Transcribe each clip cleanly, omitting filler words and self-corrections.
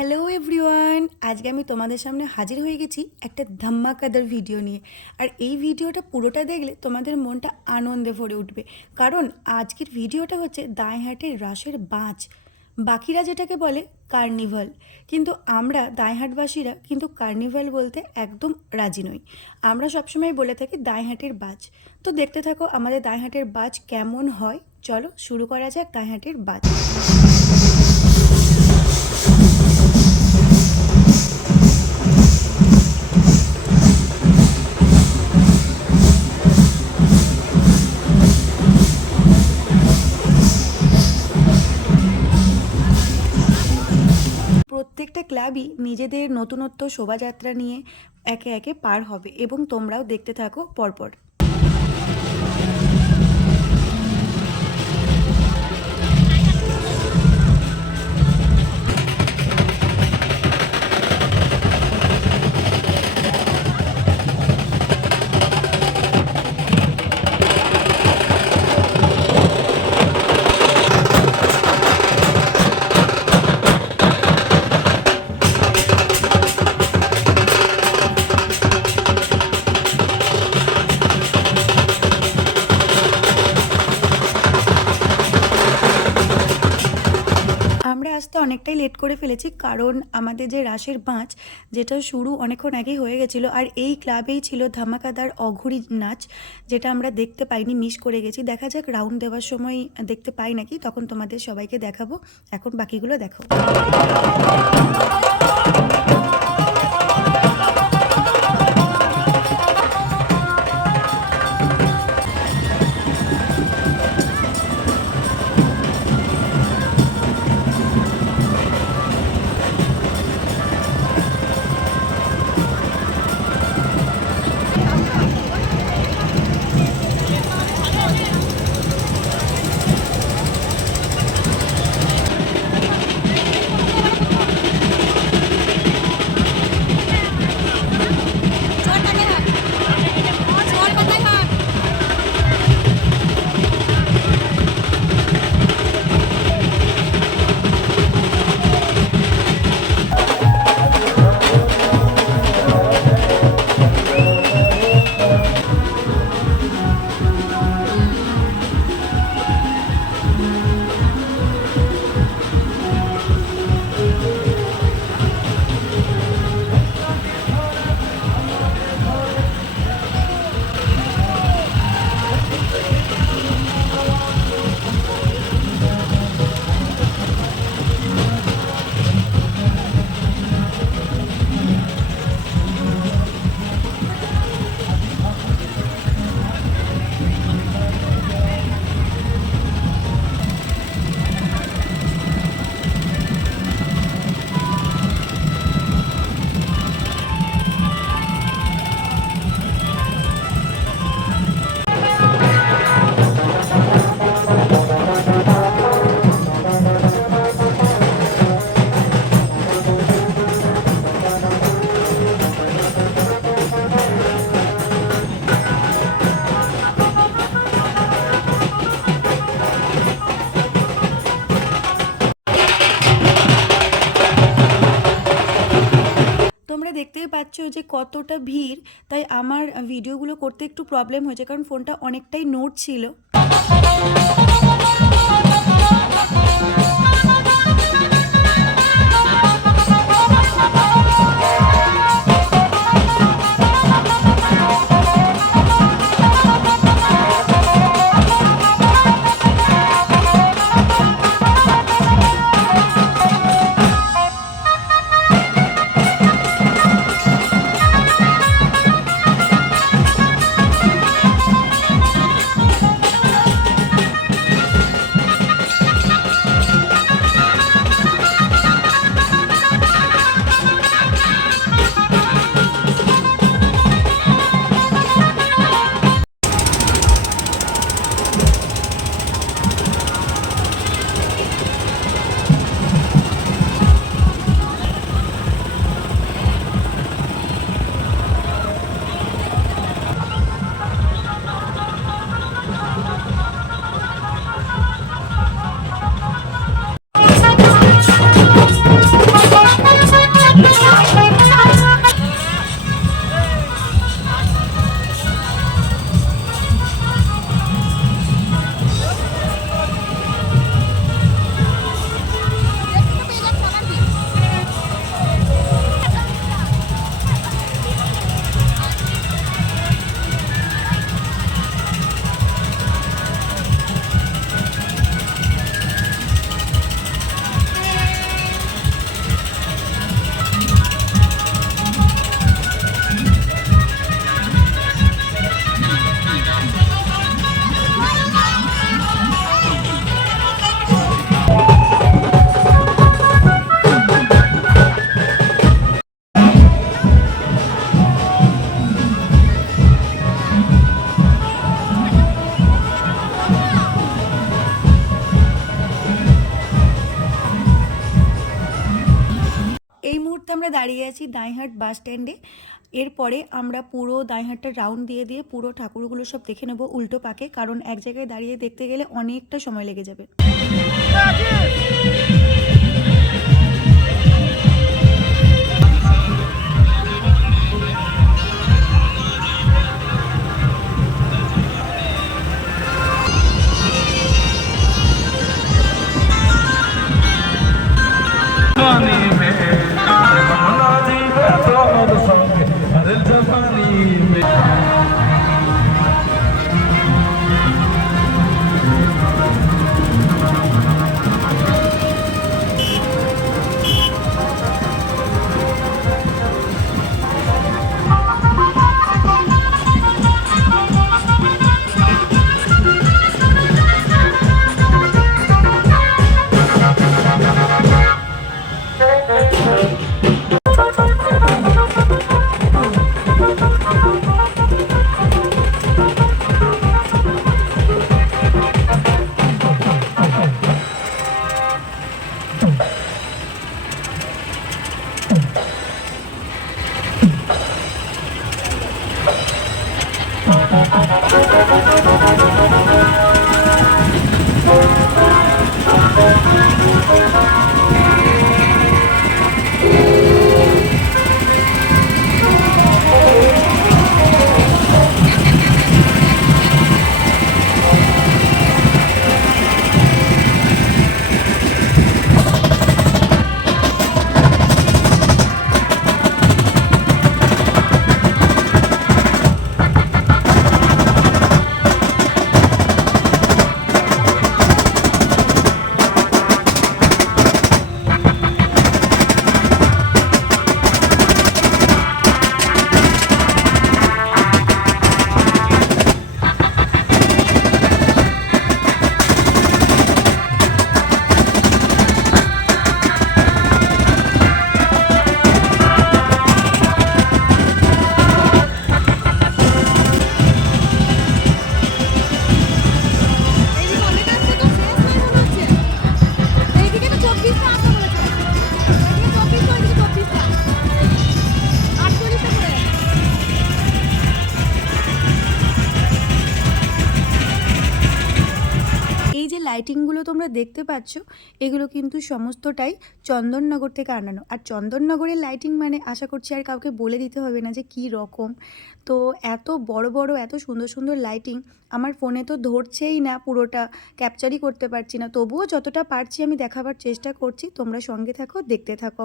Hello everyone, আজকে আমি তোমাদের সামনে হাজির হয়ে গেছি একটা ধামাকাদার ভিডিও নিয়ে। আর এই ভিডিওটা পুরোটা দেখলে তোমাদের মনটা আনন্দে ভরে উঠবে, কারণ আজকের ভিডিওটা হচ্ছে দাঁইহাটের রাসের বাঁচ। বাকিরা যেটাকে বলে কার্নিভাল, কিন্তু আমরা দাঁইহাটবাসীরা কিন্তু কার্নিভাল বলতে একদম রাজি নই। আমরা সবসময় বলে থাকি দাঁইহাটের বাজ। তো দেখতে থাকো আমাদের দাঁইহাটের বাজ কেমন হয়। চলো শুরু করা যাক দাঁইহাটের বাজ। প্রত্যেকটা ক্লাবই নিজেদের নতুনত্ব শোভাযাত্রা নিয়ে একে একে পার হবে, এবং তোমরাও দেখতে থাকো পরপর। আমরা আসতে অনেকটাই লেট করে ফেলেছি, কারণ আমাদের যে রাসের বাঁচ যেটা শুরু অনেকক্ষণ আগেই হয়ে গেছিলো। আর এই ক্লাবেই ছিল ধামাকাদার অঘোরি নাচ, যেটা আমরা দেখতে পাইনি, মিস করে গেছি। দেখা যাক রাউন্ড দেওয়ার সময় দেখতে পাই নাকি, তখন তোমাদের সবাইকে দেখাবো। এখন বাকিগুলো দেখো। তোমরা দেখতেই পাচ্ছ যে কতটা ভিড়, তাই আমার ভিডিওগুলো করতে একটু প্রবলেম হয়েছে, কারণ ফোনটা অনেকটাই নোট ছিল। মুহূর্তে আমরা দাঁড়িয়ে আছি দাঁইহাট বাস স্ট্যান্ডে। এরপরে আমরা পুরো দাঁইহাটটা রাউন্ড দিয়ে দিয়ে পুরো ঠাকুরগুলো সব দেখে নেবো উল্টো পাকে, কারণ এক জায়গায় দাঁড়িয়ে দেখতে গেলে অনেকটা সময় লেগে যাবে। লাইটিংগুলো তোমরা দেখতে পাচ্ছ, এগুলো কিন্তু সমস্তটাই চন্দননগর থেকে আনানো। আর চন্দননগরের লাইটিং মানে আশা করছি আর কাউকে বলে দিতে হবে না যে কী রকম। তো এত বড় বড় এত সুন্দর সুন্দর লাইটিং আমার ফোনে তো ধরছেই না, পুরোটা ক্যাপচারই করতে পারছি না। তবুও যতটা পারছি আমি দেখাবার চেষ্টা করছি। তোমরা সঙ্গে থাকো, দেখতে থাকো।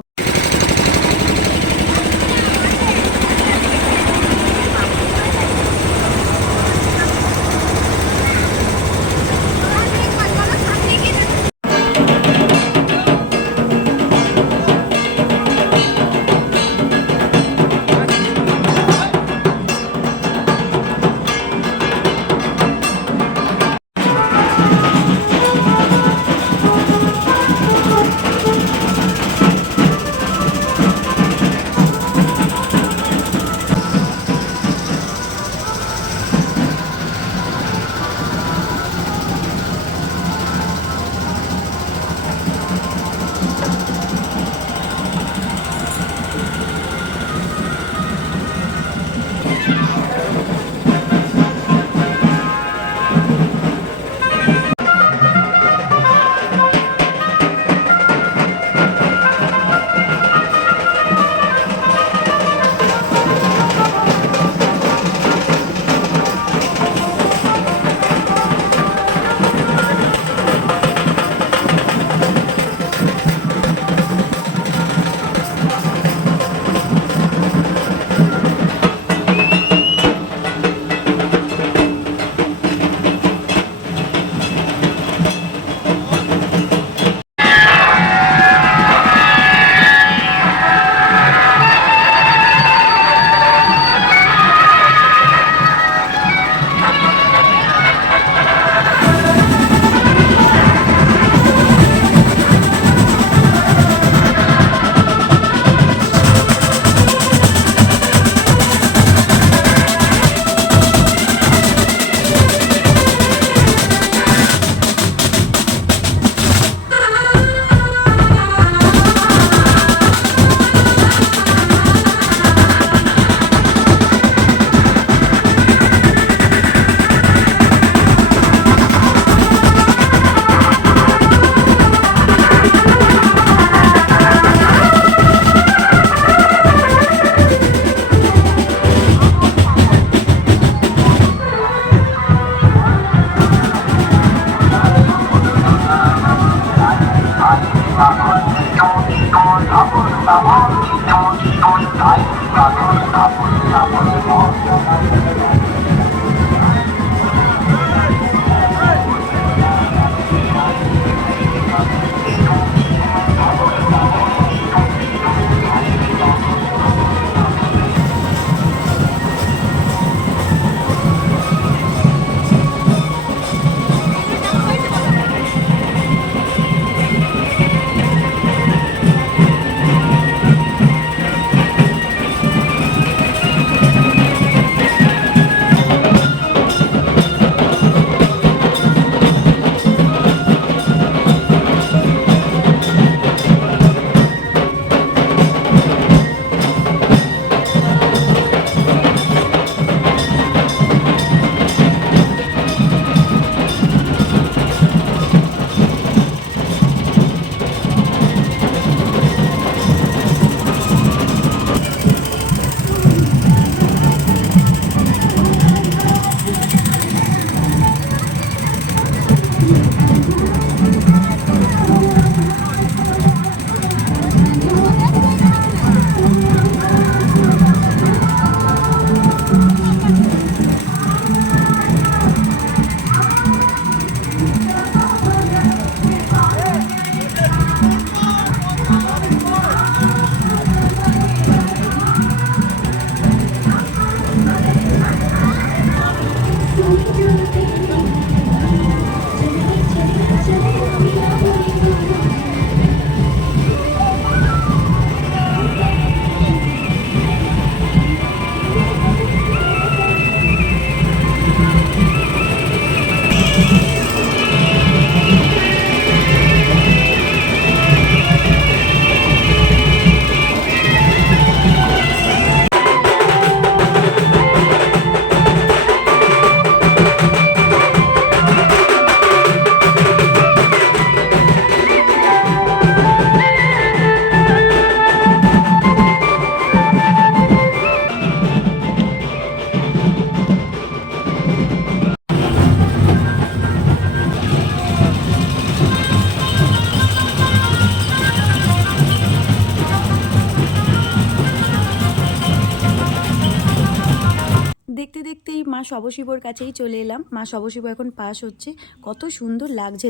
দেখতে দেখতেই মা শবশিবর কাছেই চলে এলাম। মা শবশিব এখন পাস হচ্ছে, কত সুন্দর লাগছে।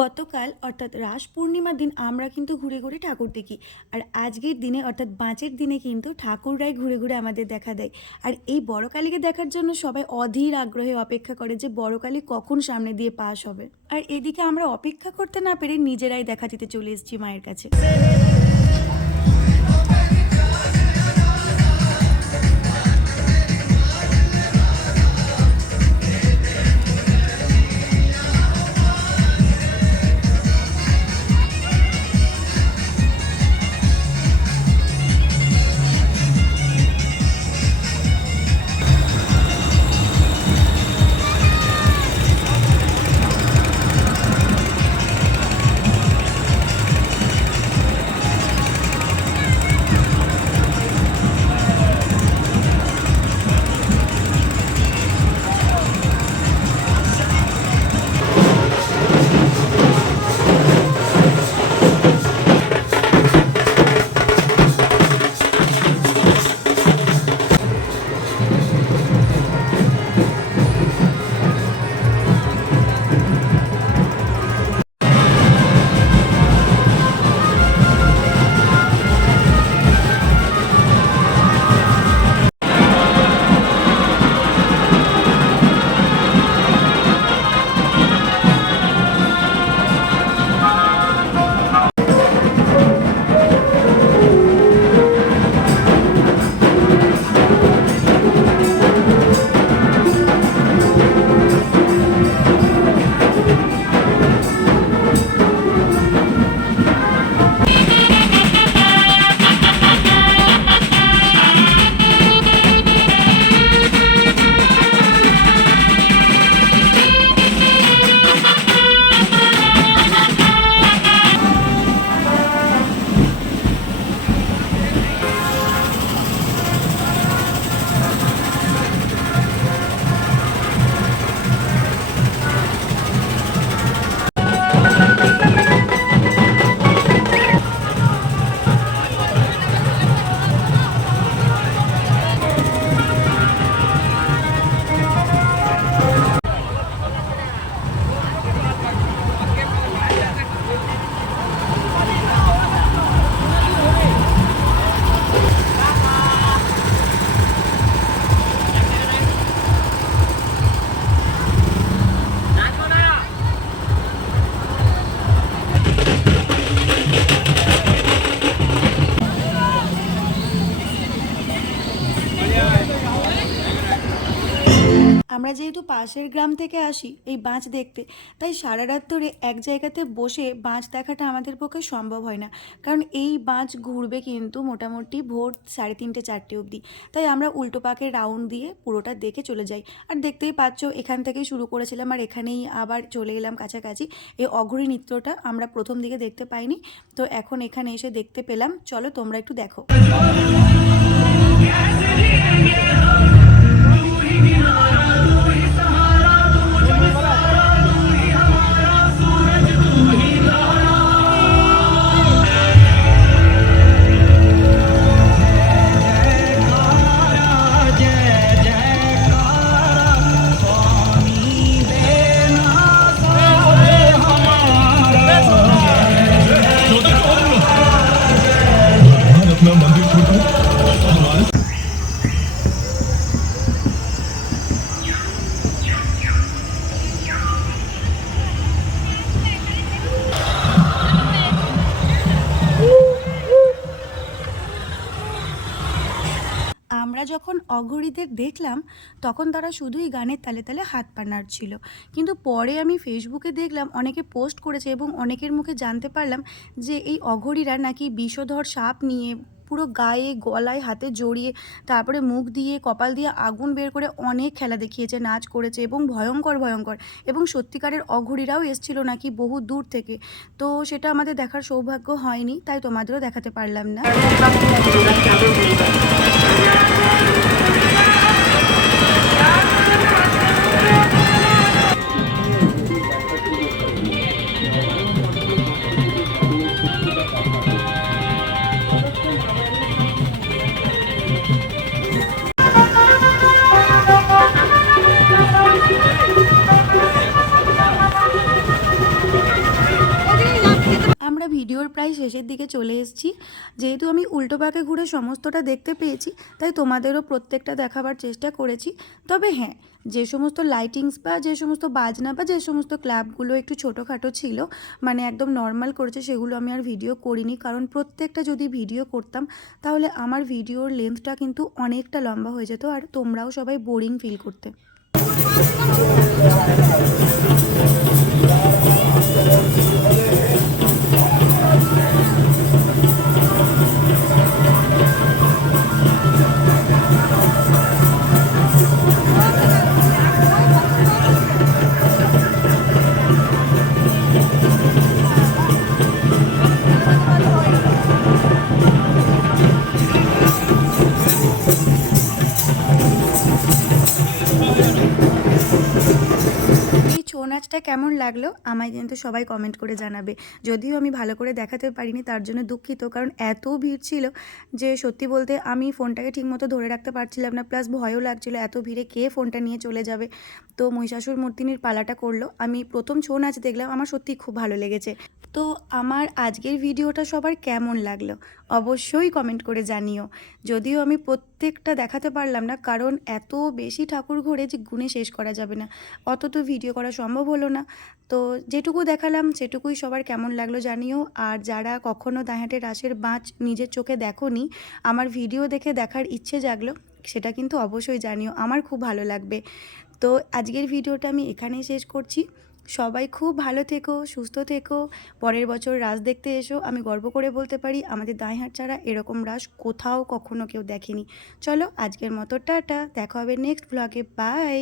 গতকাল অর্থাৎ রাস পূর্ণিমার দিন আমরা কিন্তু ঘুরে ঘুরে ঠাকুর দেখি, আর আজকের দিনে অর্থাৎ বাঁচের দিনে কিন্তু ঠাকুররাই ঘুরে ঘুরে আমাদের দেখা দেয়। আর এই বড় কালীকে দেখার জন্য সবাই অধীর আগ্রহে অপেক্ষা করে যে বড় কালী কখন সামনে দিয়ে পাস হবে। আর এদিকে আমরা অপেক্ষা করতে না পেরে নিজেরাই দেখা দিতে চলে এসেছি মায়ের কাছে। আমরা যেহেতু পাশের গ্রাম থেকে আসি এই বাঁচ দেখতে, তাই সারা রাত ধরে এক জায়গাতে বসে বাঁচ দেখাটা আমাদের পক্ষে সম্ভব হয় না। কারণ এই বাঁচ ঘুরবে কিন্তু মোটামুটি ভোর 3:30-4টে অবধি। তাই আমরা উল্টো পাকের রাউন্ড দিয়ে পুরোটা দেখে চলে যাই। আর দেখতেই পাচ্ছ এখান থেকেই শুরু করেছিলাম আর এখানেই আবার চলে এলাম কাছাকাছি। এই অঘোরী নৃত্যটা আমরা প্রথম দিকে দেখতে পাইনি, তো এখন এখানে এসে দেখতে পেলাম। চলো তোমরা একটু দেখো। আমরা যখন অঘোরীদের দেখলাম তখন তারা শুধুই গানের তালে তালে হাত পা নাড়ছিল, কিন্তু পরে আমি ফেসবুকে দেখলাম অনেকে পোস্ট করেছে এবং অনেকের মুখে জানতে পারলাম যে এই অঘোরীরা নাকি বিষধর সাপ নিয়ে পুরো গায়ে গলায় হাতে জড়িয়ে তারপরে মুখ দিয়ে কপাল দিয়ে আগুন বের করে অনেক খেলা দেখিয়েছে, নাচ করেছে এবং ভয়ঙ্কর ভয়ঙ্কর, এবং সত্যিকারের অঘোরীরাও এসছিল নাকি বহু দূর থেকে। তো সেটা আমাদের দেখার সৌভাগ্য হয়নি, তাই তোমাদেরও দেখাতে পারলাম না। আমরা ভিডিওর প্রায় শেষের দিকে চলে এসেছি। যেহেতু আমি উল্টো পাকে ঘুরে সমস্তটা দেখতে পেয়েছি, তাই তোমাদেরও প্রত্যেকটা দেখাবার চেষ্টা করেছি। তবে হ্যাঁ, যে সমস্ত লাইটিংস বা যে সমস্ত বাজনা বা যে সমস্ত ক্লাবগুলো একটু ছোটোখাটো ছিল, মানে একদম নর্মাল করেছে, সেগুলো আমি আর ভিডিও করিনি। কারণ প্রত্যেকটা যদি ভিডিও করতাম তাহলে আমার ভিডিওর লেন্থটা কিন্তু অনেকটা লম্বা হয়ে যেত আর তোমরাও সবাই বোরিং ফিল করতে। ছৌ নাচটা কেমন লাগলো আমায় কিন্তু সবাই কমেন্ট করে জানাবে। যদিও আমি ভালো করে দেখাতে পারিনি, তার জন্য দুঃখিত, কারণ এত ভিড় ছিল যে সত্যি বলতে আমি ফোনটাকে ঠিকমতো ধরে রাখতে পারছিলাম না, প্লাস ভয়ও লাগছিল এত ভিড়ে কে ফোনটা নিয়ে চলে যাবে। তো মহিষাসুর মর্দিনীর পালাটা করলো, আমি প্রথম ছৌ নাচ দেখলাম, আমার সত্যিই খুব ভালো লেগেছে। তো আমার আজকের ভিডিওটা সবার কেমন লাগলো অবশ্যই কমেন্ট করে জানিও। যদিও আমি প্রত্যেকটা দেখাতে পারলাম না, কারণ এত বেশি ঠাকুর ঘোরে যে গুণে শেষ করা যাবে না, অত তো ভিডিও করা সম্ভব হলো না। তো যেটুকু দেখালাম সেটুকুই সবার কেমন লাগলো জানিও। আর যারা কখনো দাঁইহাটের রাসের বাঁচ নিজের চোখে দেখোনি, আমার ভিডিও দেখে দেখার ইচ্ছে জাগলো, সেটা কিন্তু অবশ্যই জানিও, আমার খুব ভালো লাগবে। তো আজকের ভিডিওটা আমি এখানেই শেষ করছি। সবাই খুব ভালো থেকো, সুস্থ থেকো, পরের বছর রাস দেখতে এসো। আমি গর্ব করে বলতে পারি আমাদের দাঁইহাট ছাড়া এরকম রাস কোথাও কখনো কেউ দেখেনি। চলো আজকের মতো টাটা, দেখা হবে নেক্সট ব্লগে, বাই।